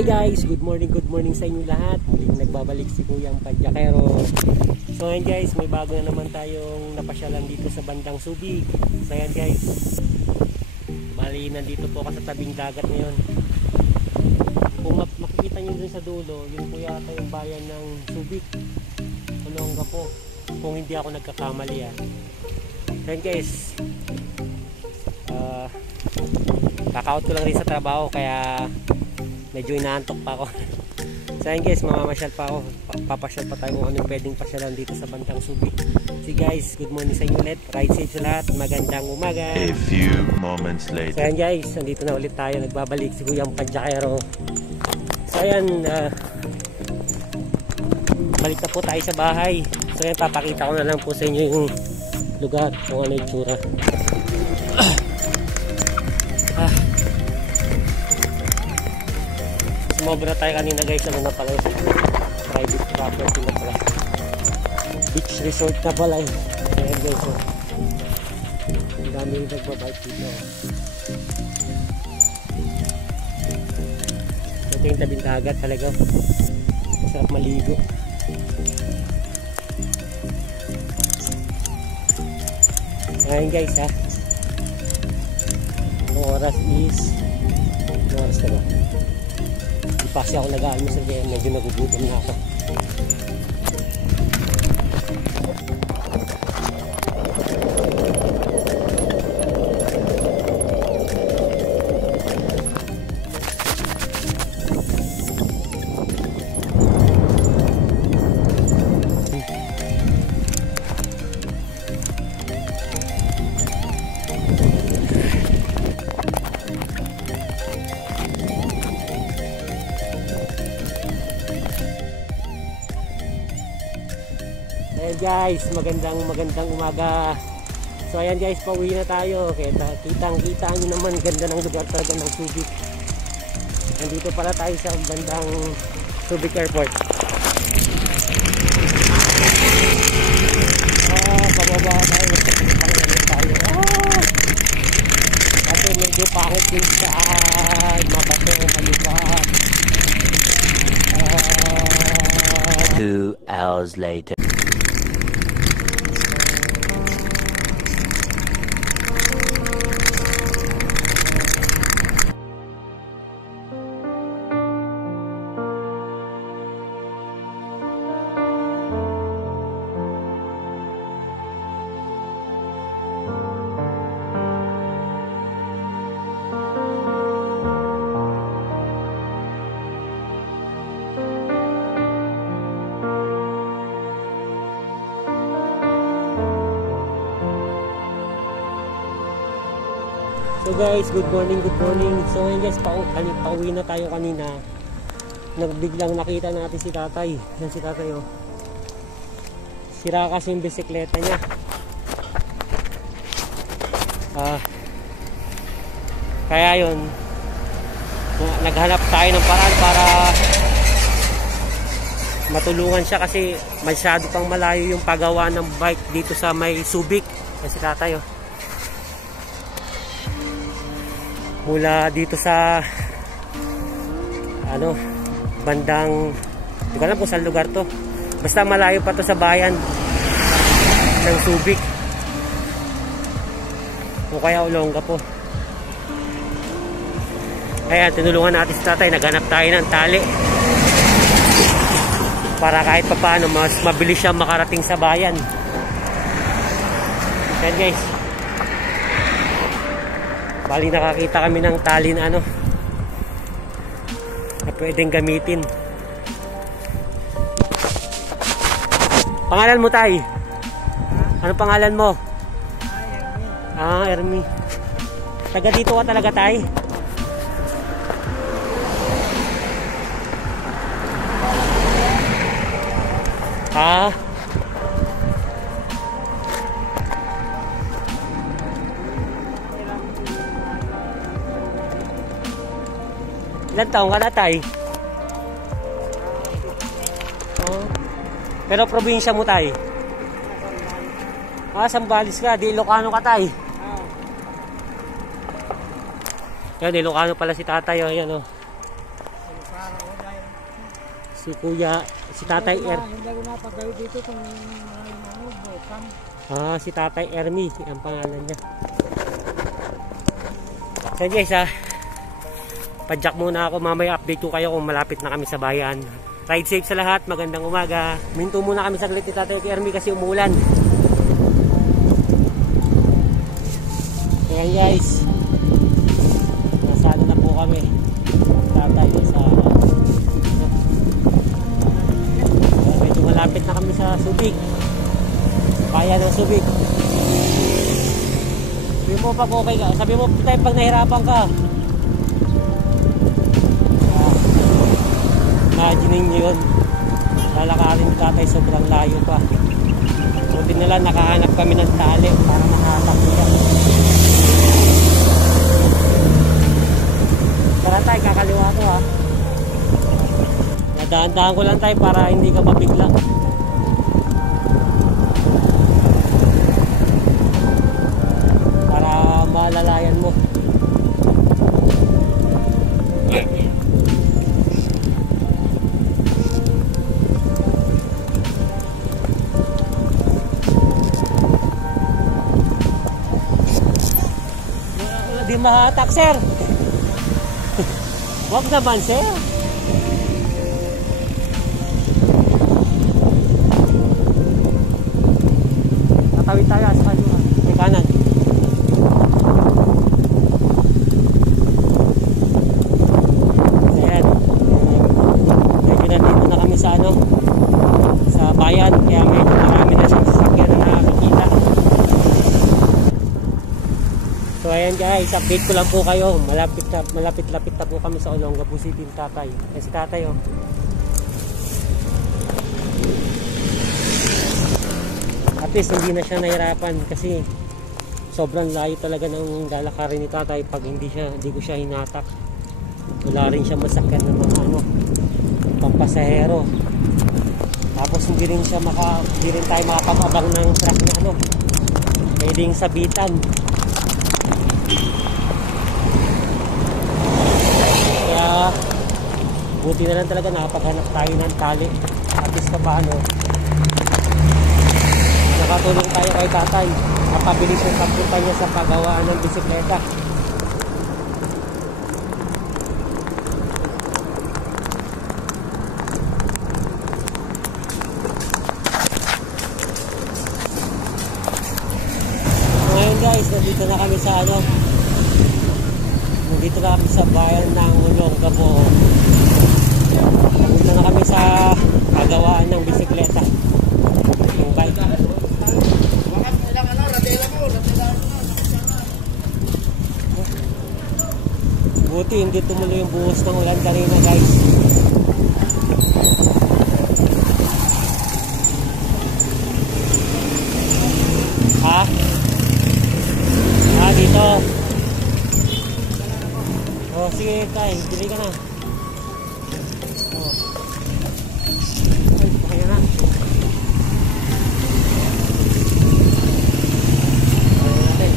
Hi guys, good morning sa inyo lahat. Muling nagbabalik si Kuyang Padyakero. So ayan guys, may bago na naman tayong napasyalan dito sa bandang Subic. So ayan guys, bali nandito po ako sa tabing dagat ngayon. Kung makikita nyo dun sa dulo, yun po yata yung bayan ng Subic, Olonga po, kung hindi ako nagkakamali ah. So ayan guys, kaka-out ko lang rin sa trabaho kaya medyo inaantok pa ako. So ayun guys, mamamasyal pa ako. Papasyal pa tayo kung anong pwedeng pasyalan dito sa bandang Subic. So guys, good morning sa inyo ulit. Ride safe sa lahat. Magandang umaga. A few moments later. So ayun guys, nandito na ulit tayo. Nagbabalik si Kuyang Padyakero. So ayan, balik na po tayo sa bahay. So ayan, papakita ko na lang po sa inyo yung lugar kung ano yung tsura. Sumobra tayo kanina guys, ano na pala yung private property na pala, beach resort na pala eh. Ayan guys, so ang dami yung nagbabike dito. Ito yung tabing dagat talaga, masarap maligo. Ayan guys ha, ang oras is, ang oras na ba? Pasi ako nag-aalmusal kaya medyo nagugutom na ako. Ayan guys, magandang umaga. So ayan guys, pauwi na tayo. Kitang-kita nyo naman, ganda ng lugar talaga ng Subic. Nandito pala tayo sa bandang Subic Airport. Pababa tayo. Kasi medyo pangit din saan. Mabato, malubat. 2 hours later. So guys, good morning. So ngayon guys, pauwi na tayo kanina. Nagbiglang nakita natin si tatay. Yan si tatay oh. Sira kasi yung bisikleta niya. Kaya yun, naghanap tayo ng paraan para matulungan siya kasi masyado pang malayo yung paggawa ng bike dito sa may Subic. Yan si tatay oh. Mula dito sa bandang, hindi ko alam kung saan lugar to, basta malayo pa to sa bayan ng Subic o kaya Olonga po. Kaya tinulungan natin si tatay, naghanap tayo ng tali para kahit pa paano mas mabilis siya makarating sa bayan. Ayan guys, bali nakakita kami ng tali na na pwedeng gamitin. Pangalan mo tay? Ano pangalan mo? Ermi. Taga dito ka talaga tay? Ilan taong ka na tay? Pero probinsya mo tay? Sambales ka, di Ilocano ka tay? Yan, Ilocano pala si tatay. Yan, oh. si Kuya, si Tatay Hindi ko napagawi dito kung bukan. si Tatay Ermi, ang pangalan niya. So guys padyak muna ako, mamaya update ko kayo kung malapit na kami sa bayan. Ride safe sa lahat, magandang umaga. Minto muna kami saglit ni Tatay Ermi kasi umulan. Ayan guys, nasa ano na po kami, Tatay sa medyo malapit na kami sa Subic, bayan ng Subic. Sabi mo pag okay ka, sabi mo tayo pag nahirapan ka. Imagine nyo yun, lalakarin ni Tatay sobrang layo pa. Buti na lang nakahanap kami ng tali para makahatak niya. Tara tayo, kakaliwa ko ha. Nadaan-daan ko lang tayo para hindi ka mabigla. Para maalalayan mo. Di mahatak, sir. Wag naman, sir. Tatawid tayo sa kanila. May kanan. Ayan. Medyo nandito na kami sa ano, sa bayan. Kaya medyo marami na siyang sasakyan na nakakita. So ayan guys, update ko lang po kayo. Malapit na po kami sa Olongapo City ni Tatay. Ayan si Tatay oh. At least hindi na siya nahirapan kasi sobrang layo talaga ng lalakarin ni Tatay pag hindi ko siya hinatak. Wala rin siya masakyan ng mga ano, pampasahero. Tapos hindi rin tayo makapag-abang ng truck na ano, pwedeng sabitan. Kaya buti na lang talaga nakapaghanap tayo ng tali. At least paano nakatulong tayo kay Tatay, napabilis yung pagpunta niya sa paggawaan ng bisikleta. Ngayon guys, nandito na kami sa ano, dito na kami sa bayan ng Olongapo. Dito na kami sa pagawaan ng bisikleta. Yung bike. Buti hindi tumuloy yung buhos ng ulan kanina guys. Ha? Dito. Oh, sige Tay, bili ka na. Oh. Ay, kaya na. Ayan natin.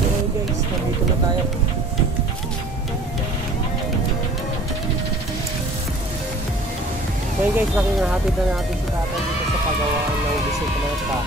So guys, nandito na tayo. So guys, nakingahatid na natin si Tatay dito sa pagawaan ng bisikleta.